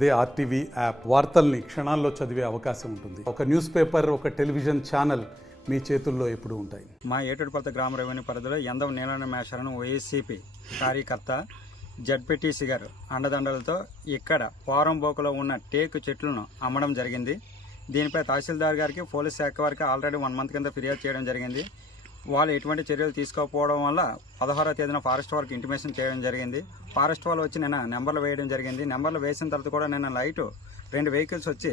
అదే RTV app వార్తల్ని క్షణాల్లో చదివే అవకాశం ఉంటుంది. ఒక న్యూస్ పేపర్, ఒక టెలివిజన్ ఛానల్ మీ చేతుల్లో ఎప్పుడూ ఉంటాయి. మా ఏటూరుపల్లి గ్రామ రెవెన్యూ పరిధిలో ఎందవ నీలన మేషాలను వైసీపీ కార్యకర్త జడ్పీటీసీ గారు అండదండలతో ఇక్కడ పోరంబోకులో ఉన్న టేకు చెట్లను అమ్మడం జరిగింది. దీనిపై తహసీల్దార్ గారికి పోలీస్ శాఖ వారికి ఆల్రెడీ 1 మంత్ కింద ఫిర్యాదు చేయడం జరిగింది. వాళ్ళు ఎటువంటి చర్యలు తీసుకోకపోవడం వల్ల 16వ తేదీన ఫారెస్ట్ వాళ్ళకి ఇంటిమేషన్ చేయడం జరిగింది. ఫారెస్ట్ వాళ్ళు వచ్చి నిన్న నెంబర్లు వేయడం జరిగింది. నెంబర్లు వేసిన తర్వాత కూడా నిన్న లైటు 2 వెహికల్స్ వచ్చి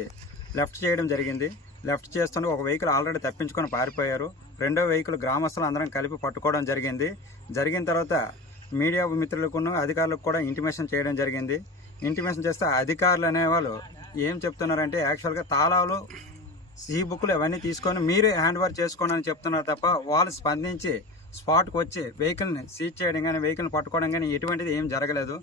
లెఫ్ట్ చేయడం జరిగింది. లెఫ్ట్ చేస్తుంటే ఒక వెహికల్ ఆల్రెడీ తప్పించుకొని పారిపోయారు. రెండో వెహికల్ గ్రామస్తులు అందరం కలిపి పట్టుకోవడం జరిగింది. జరిగిన తర్వాత మీడియా మిత్రులకు అధికారులకు కూడా ఇంటిమేషన్ చేయడం జరిగింది. ఇంటిమేషన్ చేస్తే అధికారులు అనేవాళ్ళు ఏం చెప్తున్నారంటే యాక్చువల్గా తాళాలు సీ బుక్లు అవన్నీ తీసుకొని మీరే హ్యాండ్ ఓవర్ చేసుకోండి అని చెప్తున్నారు తప్ప వాళ్ళు స్పందించి స్పాట్కి వచ్చి వెహికల్ని సీజ్ చేయడం కానీ వెహికల్ని పట్టుకోవడం కానీ ఎటువంటిది ఏం జరగలేదు.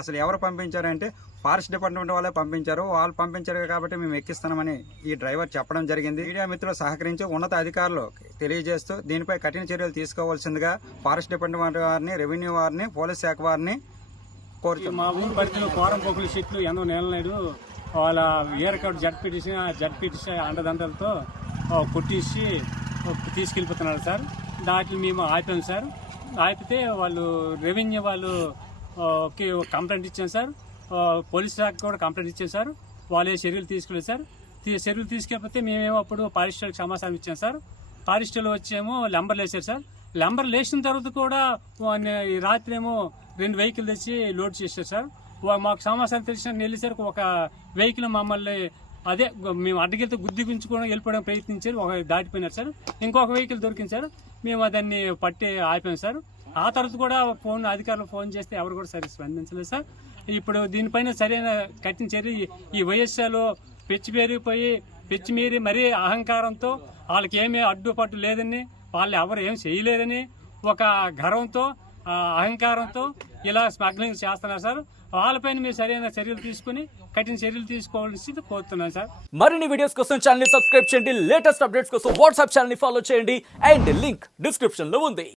అసలు ఎవరు పంపించారంటే ఫారెస్ట్ డిపార్ట్మెంట్ వాళ్ళే పంపించారు. వాళ్ళు పంపించారు కాబట్టి మేము ఎక్కిస్తున్నామని ఈ డ్రైవర్ చెప్పడం జరిగింది. మీడియా మిత్రులు సహకరించి ఉన్నత అధికారులు తెలియజేస్తూ దీనిపై కఠిన చర్యలు తీసుకోవాల్సిందిగా ఫారెస్ట్ డిపార్ట్మెంట్ వారిని, రెవెన్యూ వారిని, పోలీస్ శాఖ వారిని కోరుతున్నాం. మా ఊరి పరిధిలో పోరంపోకుల చెట్లు ఎంతో నేలనాడు వాళ్ళ ఏరకాడు జడ్పీటీసీ అండదండలతో కొట్టేసి తీసుకెళ్ళిపోతున్నారు సార్. దాంట్లో మేము ఆపాం సార్. ఆపితే వాళ్ళు రెవెన్యూ వాళ్ళు కంప్లైంట్ ఇచ్చాం సార్. పోలీస్ శాఖ కూడా కంప్లైంట్ ఇచ్చాం సార్. వాళ్ళే చర్యలు తీసుకెళ్ళారు సార్. చర్యలు తీసుకెళ్ళిపోతే మేమేమో అప్పుడు ఫారెస్ట్కి సమాచారం ఇచ్చాం సార్. ఫారెస్ట్లో వచ్చేమో లంబర్లు వేసారు సార్. లంబర్లు వేసిన తర్వాత కూడా ఈ రాత్రి ఏమో 2 వెహికల్ తెచ్చి లోడ్ చేశారు సార్. మాకు సమాచారం తెలిసిన వెళ్ళేసరికి ఒక వెహికల్ మమ్మల్ని అదే మేము అడ్డగిలితో గుద్దిగుంచుకోవడం వెళ్ళిపోవడం ప్రయత్నించారు. ఒక దాటిపోయినారు సార్. ఇంకొక వెహికల్ దొరికింది సార్. మేము దాన్ని పట్టి ఆపాం సార్. ఆ తర్వాత కూడా అధికారులు ఫోన్ చేస్తే ఎవరు కూడా సరే స్పందించలేదు సార్. ఇప్పుడు దీనిపైన సరైన కఠిన చర్య ఈ వైఎస్ఆర్లో పెచ్చిమీరి మరీ అహంకారంతో వాళ్ళకి ఏమీ అడ్డుపట్టు లేదని, వాళ్ళు ఎవరు ఏం చేయలేదని ఒక గర్వంతో అహంకారంతో ఇలా స్మగ్లింగ్ చేస్తున్నారు సార్. వాళ్ళపైన మీరు సరైన చర్యలు తీసుకుని కఠిన చర్యలు తీసుకోవాల్సింది కోరుతున్నాను సార్. మరిన్ని వీడియోస్ కోసం ఛానల్ ని సబ్స్క్రైబ్ చేయండి. లేటెస్ట్ అప్డేట్స్ కోసం వాట్సాప్ ఛానల్ ని ఫాలో చేయండి. అండ్ లింక్ డిస్క్రిప్షన్ లో ఉంది.